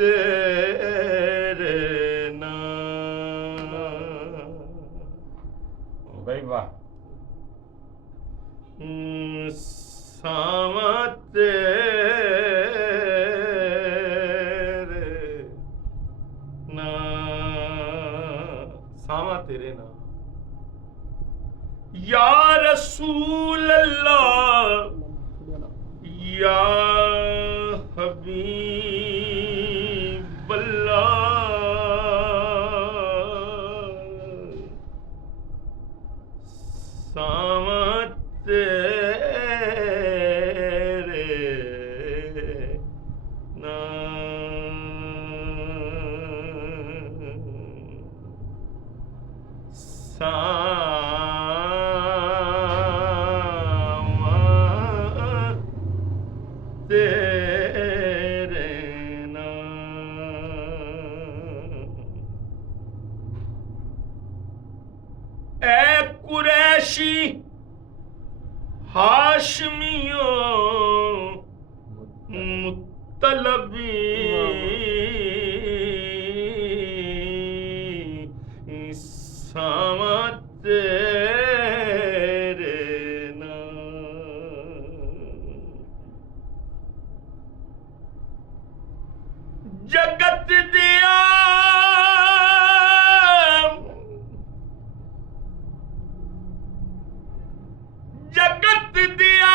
तेरे नाम भाई वाह सामा तेरे नाम सामा तेरे नाम या रसूल अल्लाह या हबीब अल्लाह सामा तेरे नाम तेरे नाम ऐ कुरैशी हाशमियों मुत्तलबी सामा तेरे जगत दिया जगत दिया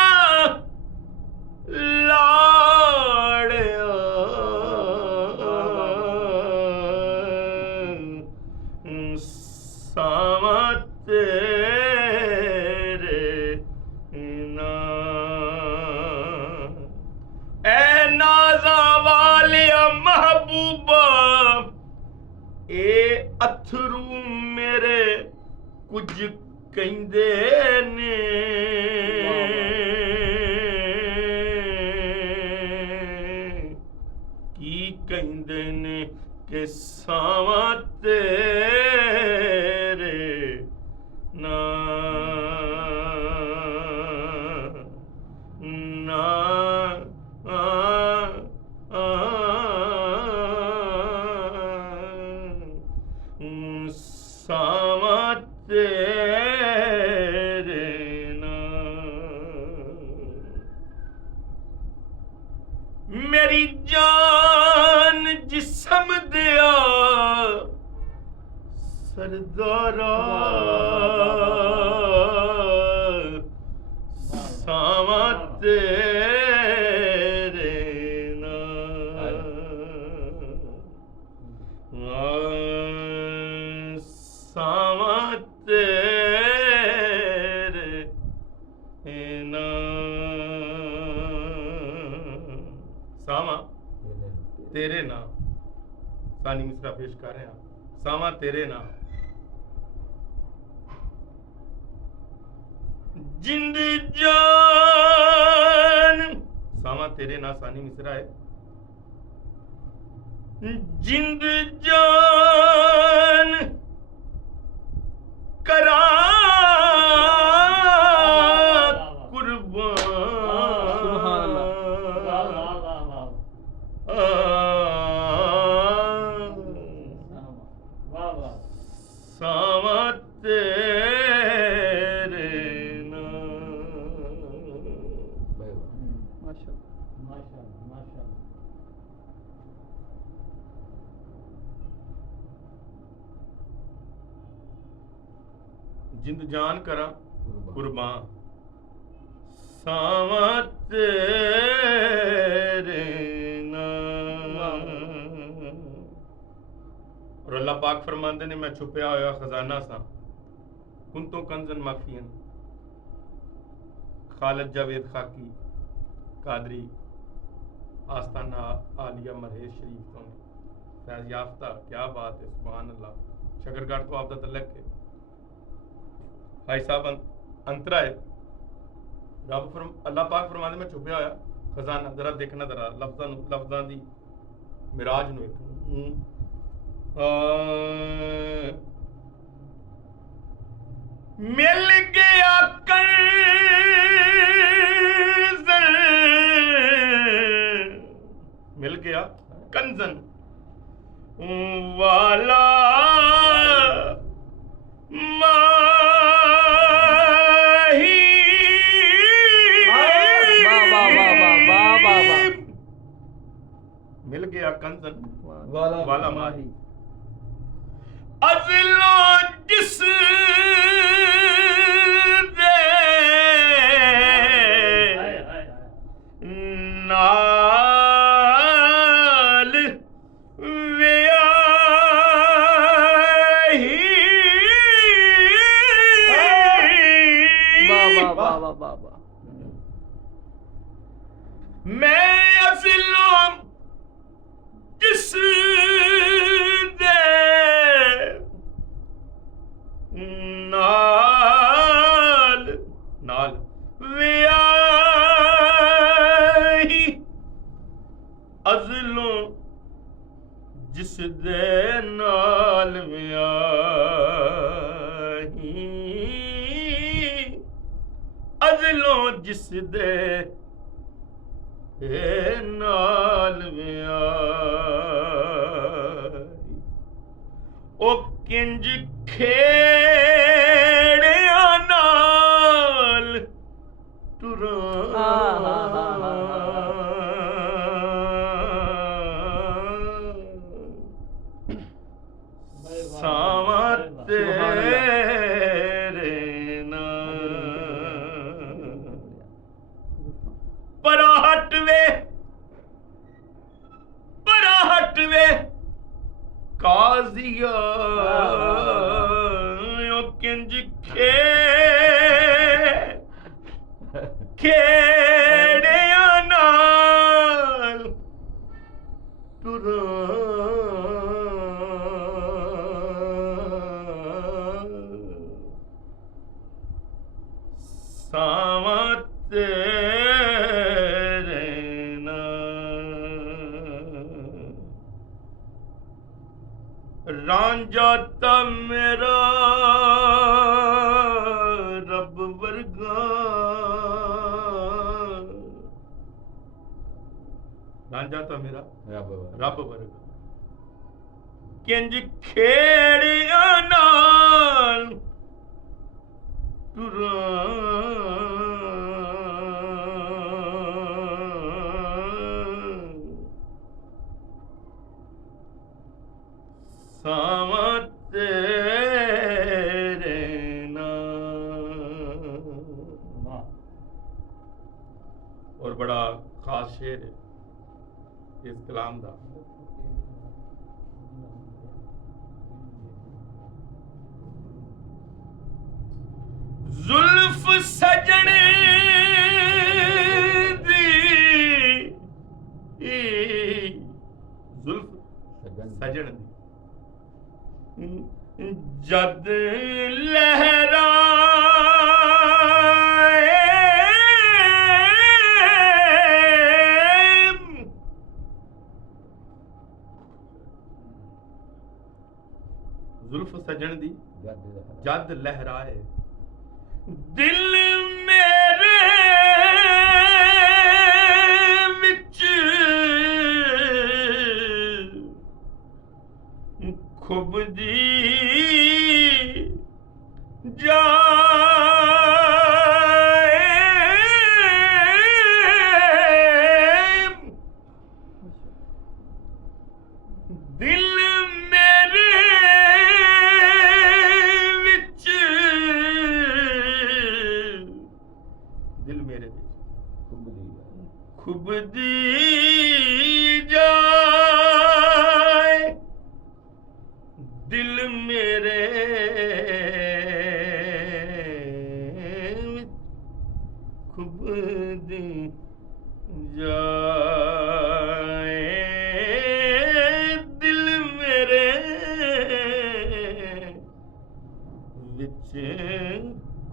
लाड़िया सामा तेरे नाम ऐ नाज़ा वालिया महबूबा ए अथरू मेरे कुछ कहंदे ने की कहंदे ने कि सावा तेरे सावा तेरे मेरी जान जिस्म दिया सरदारा सावा तेरे सावा तेरे सावा तेरे नाम सानी मिसरा पेश कर रहे हैं सावा तेरे नाम जिंद जान सावा तेरे नाम सानी मिसरा है जिंद जान करा कुर्बान जिंद जान करा कुर्बान सावा तेरे नाम। और अल्लाह पाक फरमाते ने मैं छुपया होया खजाना सा कुंतो कंजन माफियन। खालिद जावेद खाकी कादरी आस्ताना आलिया मरहेश शरीफ तो फैज याफ्ता, क्या बात है, सुभान अल्लाह। शकरगढ़ तो आपका तलक है भाई साहब अंतरा है। अल्लाह पाक फरमाते मैं छुपया होया खजाना, जरा देखना जरा लफ्जां दी मिराज नूं मिल गया कंजन, मिल गया कंजन वाला माही। मिल गया कंजन वाला माही अज़लो जिस नाल व्याही। मैं अज़लो जिस नाल नाल व्याही अज़लो जिस दे नाल व्याही अज़लो जिस दे नाल व्याही। ओ किंज खेड़िया नाल सावा तेरे नाम। परा हट वे काजिया ओ किंज खेड़िया नाल सावा तेरे नाम। रांझा ता मेरा रब वर्गा, रांझा ता मेरा रब वर्गा किंज खेड़िया नाल सावा तेरे नाम। और बड़ा खास शेर है इस कलाम का। जुल्फ सजन दी जुल्फ सजन दी जद लहराए जुल्फ सजन दी जद लहराए दिल मेरे विच खुबदी जाए। दिल मेरे विच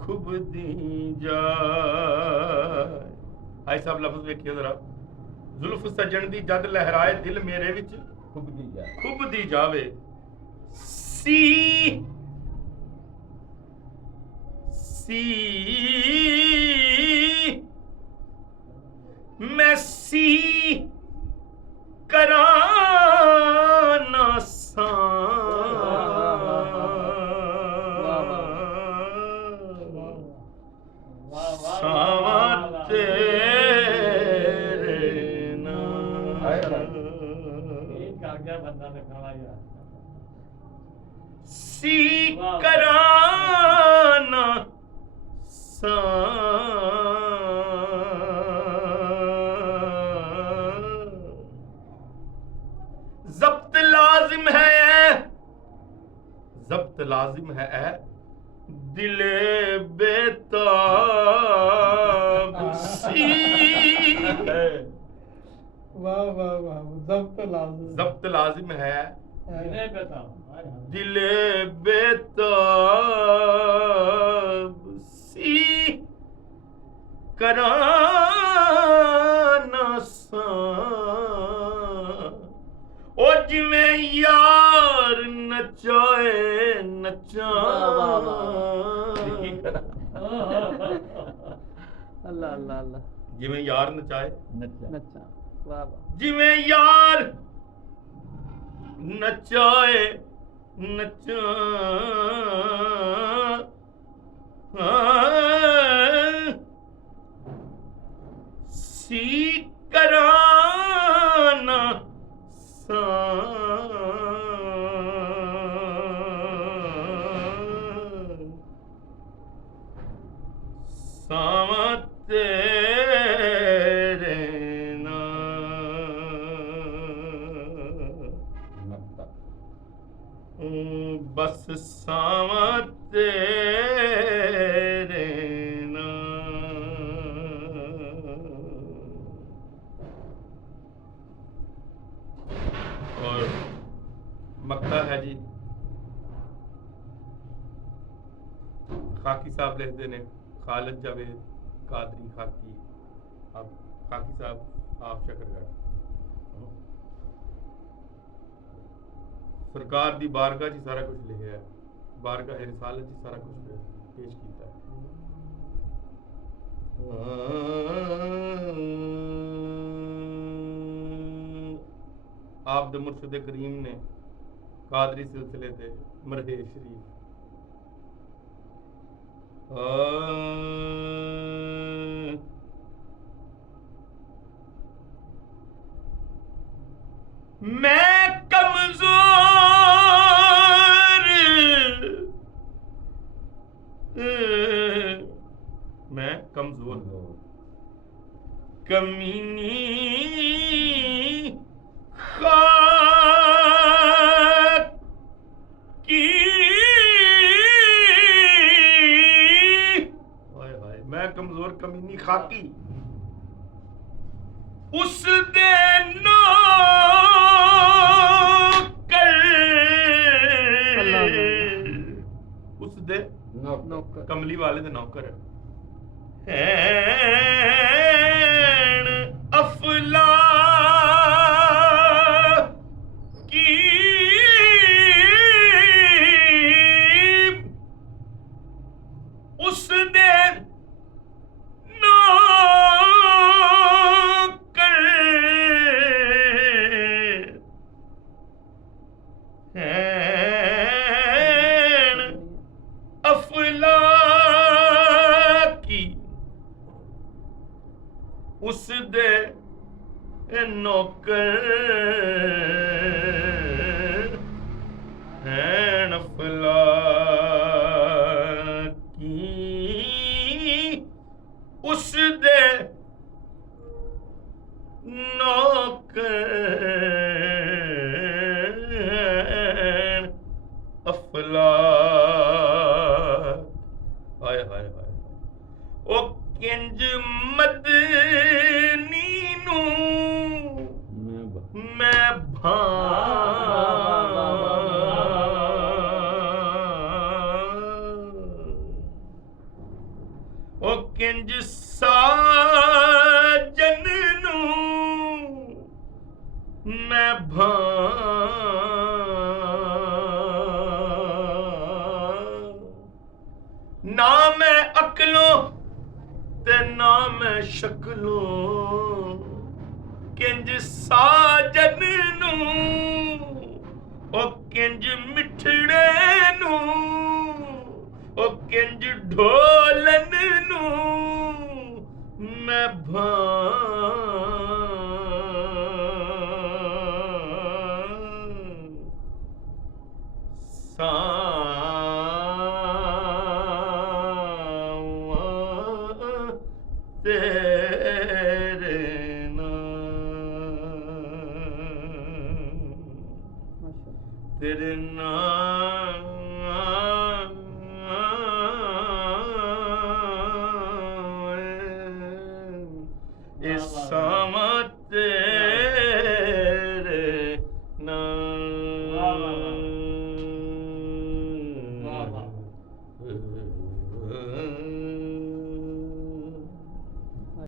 खुब दी जाए। भाई साहब लफ्ज वेखियो जरा, जुल्फ सजन दी जद लहराए दिल मेरे विच खुब दी जावे। सी मैं सी करा ना सा सी कराना सा जब्त लाजिम है दिले बेताब सी। वाह वाह वाह, जब्त लाजिम है दिले बेताब सी कराना सा। ओ जिवें यार नचाए नचा अल्लाह अल्लाह अल्लाह, जिवें यार नचाए नचा, वाह वाह, जिवें यार नचाए नचा सी कराना सा। सावा तेरे बस सावा तेरे और मक्ता है जी। खाकी साहब लिखते ने खालिद जावेद कादरी खाकी। अब खाकी साहब आप शकरगढ़ सरकार दी बारगाह च सारा कुछ लिखा है, बारगाह रिसालत च सारा कुछ पेश किया है। आप दे मुर्शिद करीम ने कादरी सिलसिले दे मरहे शरीफ मैं कमजोर कमीनी खाक की मैं कमजोर कमीनी खाकी उस दे उस दे नौकर कमली वाले दे नौकर हैन अफला की उस दे उस दे नौकर हैं अफला की उस दे नौकर अफला। हाय हाय हाय ओ किंज मदनी नू मैं मैं भां ना मैं अकलों ते ना मैं शकलों किंज साजन नूं ओ किंज मिठड़े नूं ओ किंज ढोलन नूं मैं सावां तेरे नाम माशाल्लाह तेरे नाम इस सावां तेरे